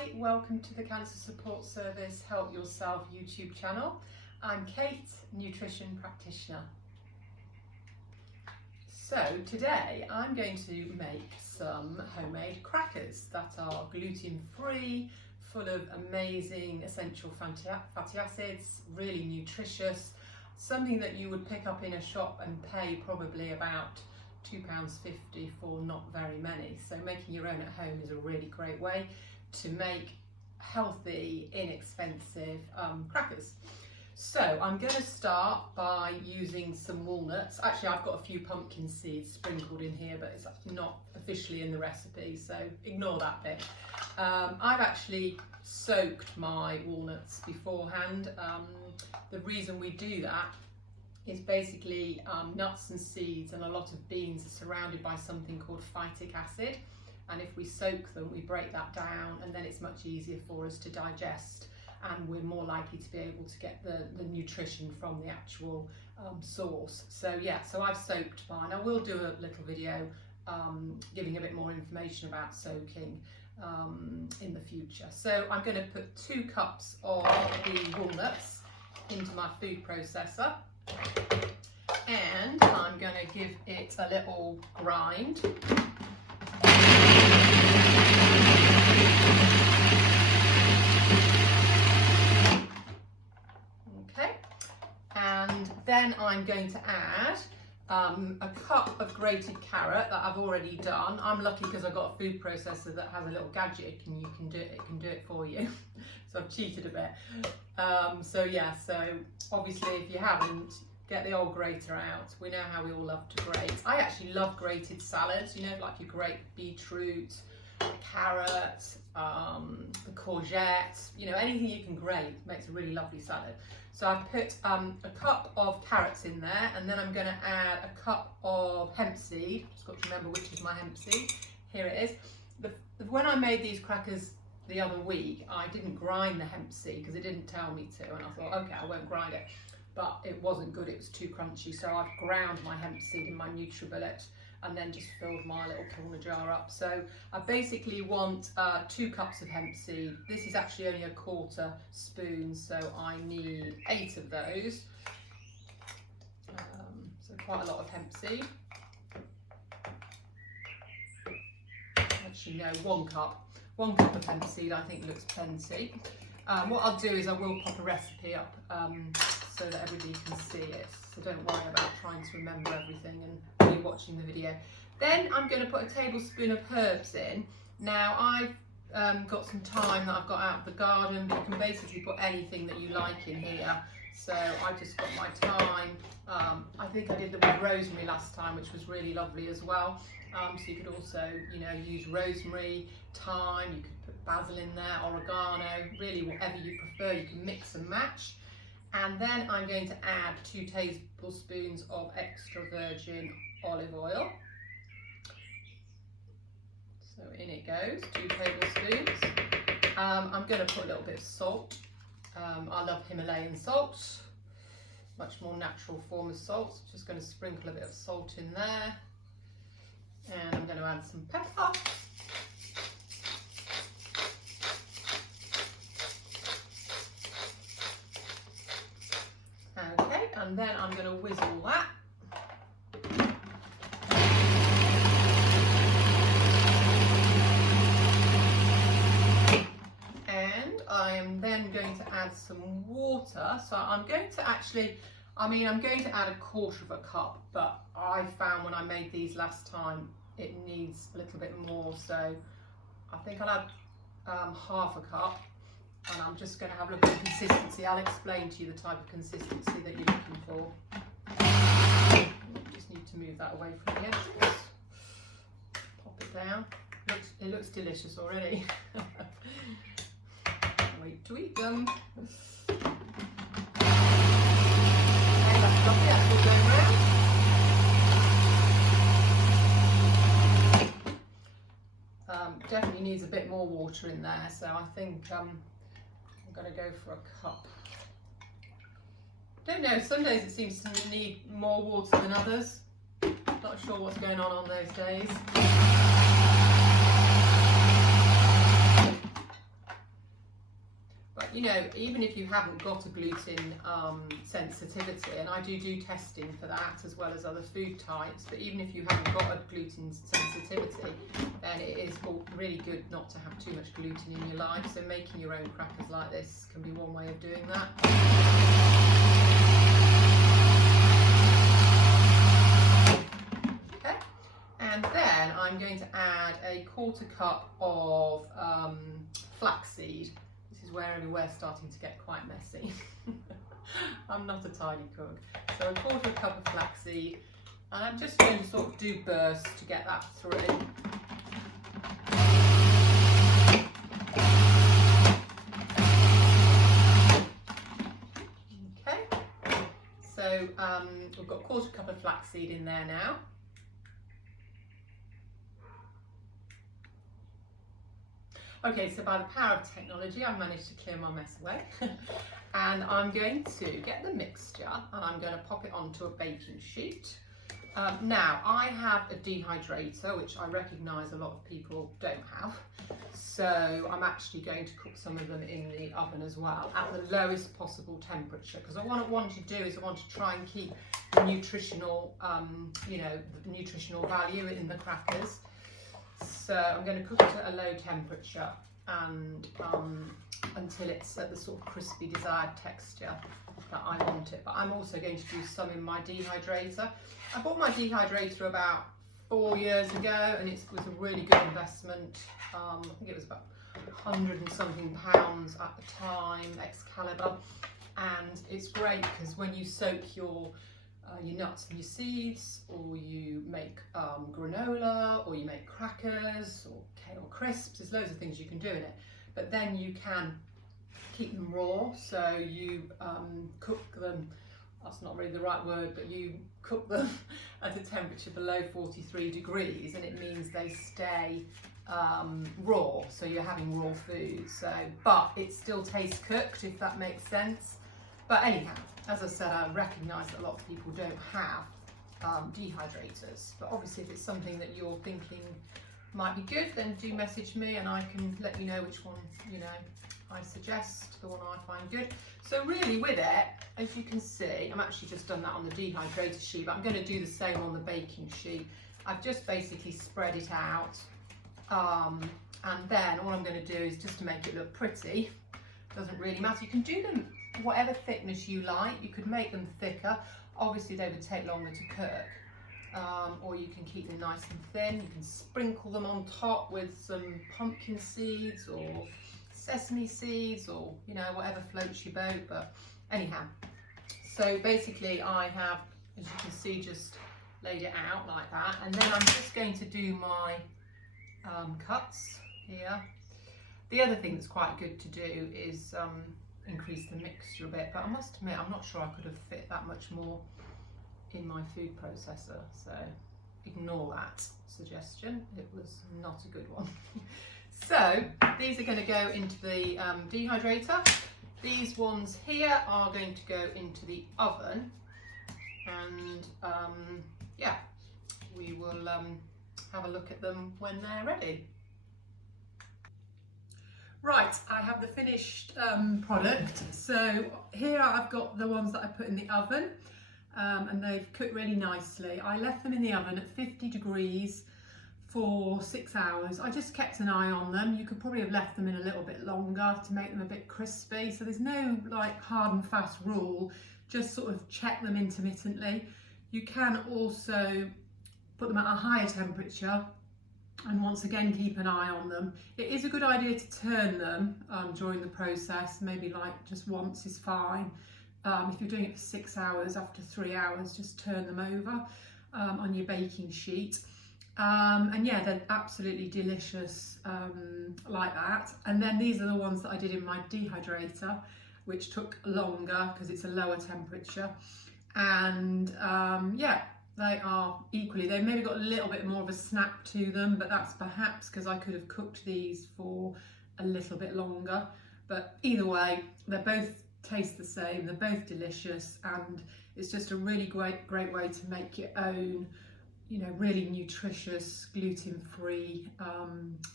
Hi, welcome to the Cancer Support Service Help Yourself YouTube channel. I'm Kate, nutrition practitioner. So today I'm going to make some homemade crackers that are gluten-free, full of amazing essential fatty acids, really nutritious, something that you would pick up in a shop and pay probably about £2.50 for not very many. So making your own at home is a really great way to make healthy, inexpensive crackers. So I'm going to start by using some walnuts. Actually, I've got a few pumpkin seeds sprinkled in here, but it's not officially in the recipe, so ignore that bit. I've actually soaked my walnuts beforehand. The reason we do that is basically nuts and seeds and a lot of beans are surrounded by something called phytic acid, and if we soak them we break that down and then it's much easier for us to digest and we're more likely to be able to get the nutrition from the actual source. So yeah, so I've soaked mine. I will do a little video giving a bit more information about soaking in the future. So I'm going to put 2 cups of the walnuts into my food processor, and I'm going to give it a little grind. Okay, and then I'm going to add a cup of grated carrot that I've already done. I'm lucky because I've got a food processor that has a little gadget and you can do it, it can do it for you. So I've cheated a bit. So yeah, so obviously if you haven't, get the old grater out. We know how we all love to grate. I actually love grated salads, you know, like you grate beetroot, carrot, the courgette, you know, anything you can grate makes a really lovely salad. So I've put a cup of carrots in there, and then I'm going to add a cup of hemp seed. Just got to remember which is my hemp seed. Here it is. When I made these crackers the other week, I didn't grind the hemp seed because it didn't tell me to, and I thought, okay, I won't grind it. But it wasn't good, it was too crunchy, so I've ground my hemp seed in my NutriBullet and then just filled my little corner jar up. So I basically want 2 cups of hemp seed. This is actually only a 1/4 spoon, so I need 8 of those. So quite a lot of hemp seed. Actually no, 1 cup. 1 cup of hemp seed I think looks plenty. What I'll do is I will pop a recipe up so that everybody can see it. So don't worry about trying to remember everything and re-watching the video. Then I'm going to put a tablespoon of herbs in. Now I've got some thyme that I've got out of the garden, but you can basically put anything that you like in here. So I just got my thyme. I think I did the with rosemary last time, which was really lovely as well. So you could also, you know, use rosemary, thyme, you could put basil in there, oregano, really whatever you prefer, you can mix and match. And then I'm going to add 2 tablespoons of extra virgin olive oil. So in it goes, 2 tablespoons. I'm going to put a little bit of salt. I love Himalayan salt, much more natural form of salt. So just going to sprinkle a bit of salt in there. And I'm going to add some pepper. Okay, and then I'm going to whizzle that. And I am then going to add some water. So I'm going to actually, I'm going to add a 1/4 cup, but I found when I made these last time, it needs a little bit more. So I think I'll add 1/2 cup. And I'm just going to have a look at the consistency. I'll explain to you the type of consistency that you're looking for. Just need to move that away from the edges. Pop it down. It looks delicious already. Wait to eat them. Okay, that's lovely. That's all going round. Definitely needs a bit more water in there, so I think I'm going to go for a cup. Don't know, some days it seems to need more water than others. Not sure what's going on those days. you know, even if you haven't got a gluten sensitivity, and I do testing for that as well as other food types, but even if you haven't got a gluten sensitivity, then it is really good not to have too much gluten in your life. So making your own crackers like this can be one way of doing that. Okay, and then I'm going to add a 1/4 cup of flaxseed. This is where everywhere's starting to get quite messy. I'm not a tidy cook. So a 1/4 cup of flaxseed, and I'm just going to sort of do bursts to get that through. Okay, so we've got a 1/4 cup of flaxseed in there now. Okay, so by the power of technology, I've managed to clear my mess away. And I'm going to get the mixture and I'm going to pop it onto a baking sheet. Now, I have a dehydrator, which I recognise a lot of people don't have. So I'm actually going to cook some of them in the oven as well, at the lowest possible temperature. Because what I want to do is I want to try and keep the nutritional, you know, the nutritional value in the crackers. So I'm going to cook it at a low temperature and until it's at the sort of crispy desired texture that I want it. But I'm also going to do some in my dehydrator. I bought my dehydrator about 4 years ago, and it was a really good investment. I think it was about 100 and something pounds at the time, Excalibur, and it's great because when you soak your nuts and your seeds, or you make granola, or you make crackers or kale crisps, there's loads of things you can do in it, but then you can keep them raw. So you cook them, that's not really the right word, but you cook them at a temperature below 43 degrees, and it means they stay raw, so you're having raw food. So, but it still tastes cooked, if that makes sense. But anyhow, as I said, I recognise that a lot of people don't have dehydrators, but obviously if it's something that you're thinking might be good, then do message me and I can let you know which one, you know, I suggest, the one I find good. So really with it, as you can see, I'm actually just done that on the dehydrator sheet, but I'm going to do the same on the baking sheet. I've just basically spread it out, and then all I'm going to do is, just to make it look pretty, doesn't really matter, you can do them whatever thickness you like. You could make them thicker, obviously they would take longer to cook, or you can keep them nice and thin. You can sprinkle them on top with some pumpkin seeds or sesame seeds, or you know, whatever floats your boat. But anyhow, so basically I have, as you can see, just laid it out like that, and then I'm just going to do my cuts here. The other thing that's quite good to do is increase the mixture a bit, but I must admit I'm not sure I could have fit that much more in my food processor, so ignore that suggestion, it was not a good one. So these are going to go into the dehydrator. These ones here are going to go into the oven, and yeah, we will have a look at them when they're ready. Right, I have the finished product. So here I've got the ones that I put in the oven, and they've cooked really nicely. I left them in the oven at 50 degrees for 6 hours. I just kept an eye on them. You could probably have left them in a little bit longer to make them a bit crispy. So there's no like hard and fast rule, just sort of check them intermittently. You can also put them at a higher temperature and once again keep an eye on them. It is a good idea to turn them during the process, maybe like just once is fine. If you're doing it for 6 hours, after 3 hours, just turn them over on your baking sheet. And yeah, they're absolutely delicious like that. And then these are the ones that I did in my dehydrator, which took longer because it's a lower temperature. And yeah, they are equally, they've maybe got a little bit more of a snap to them, but that's perhaps because I could have cooked these for a little bit longer. But either way, they both taste the same, they're both delicious, and it's just a really great way to make your own, you know, really nutritious, gluten-free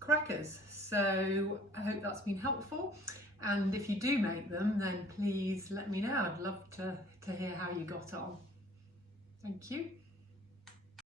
crackers. So I hope that's been helpful. And if you do make them, then please let me know. I'd love to hear how you got on. Thank you.